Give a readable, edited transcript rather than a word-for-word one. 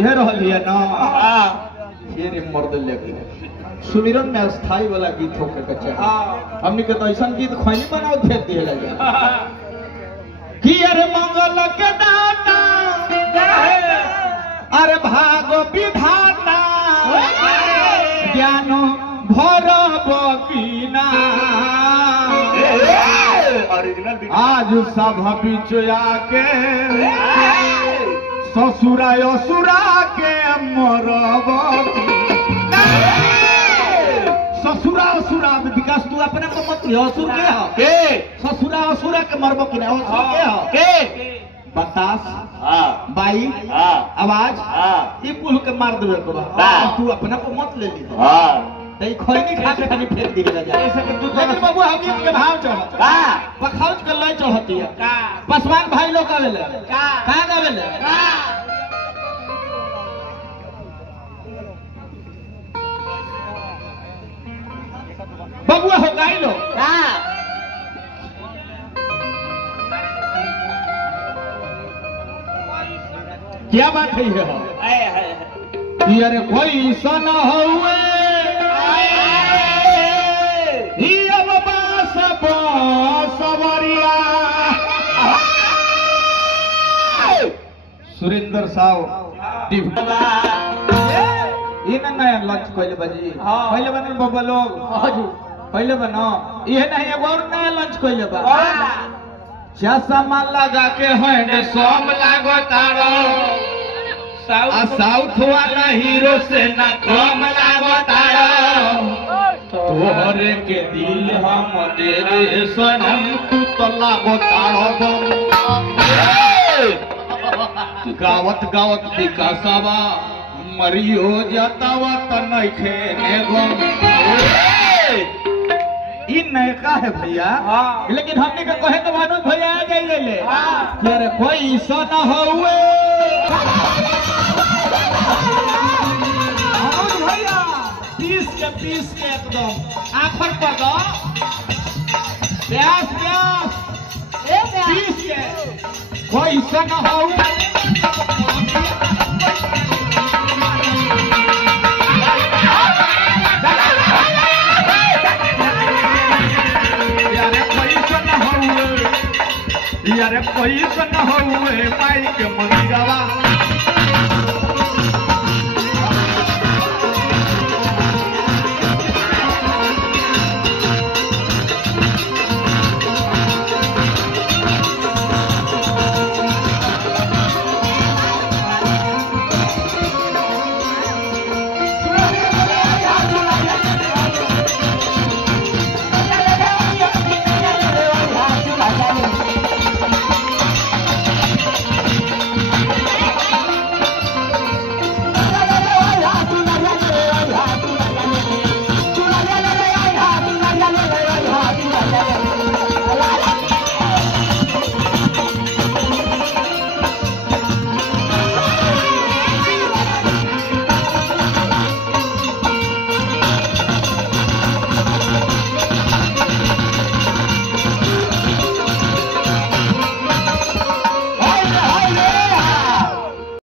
ये रहलिए ना ये रे मर्द लेके सुमिरन में अस्थाई वाला गीत होके कच्चा हमनी के तो ऐसा गीत खोनी बनाओ फेंक दिए लगे कि अरे मंगल के दाता अरे भागो विधाता ज्ञान भरब कीना आज सभा बीच आके ससुरा असुरा के मरब ससुरा असुरा विकास तू अपने को मत असुर के ससुरा असुरा के मरब की असुर के बतास बाई आवाज ये कुल के मार देवे को तू अपना को मत ले ली तई खैनी खा के खाली फेंक दी जा ऐसे के तू लेकिन बाबू हकीम के भाव चढ़ पखौज के लय चढ़ती है पसवान भाई लोग आवेले का गावेले बबुआ हो गाई लो क्या बात है ये अरे कोई सन हुए सुरेंद्र साहब इन नया लंच कोइले बाजी पहले बनल बाबा लोग पहले बनो ये नहीं एगो और नया लंच कोइले बा चश्मा लगा के हैंड सॉम लागो तारो साउथ वाला हीरो से ना कम लागो तारो तोहरे के दिल हम तेरे सनम तू तो लागो तारो गावत गावत विकासवा मरियो जातावा त नइखे नेगो ई नयका है भैया लेकिन हमने का कहे तो मानो भैया आ जाइए ले अरे कोई सा ना हुए भैया पीस के एकदम आखर पर दो प्यास पीस के कोई सा ना हुए यारे पैसा न हुए पाई के मंदिरवा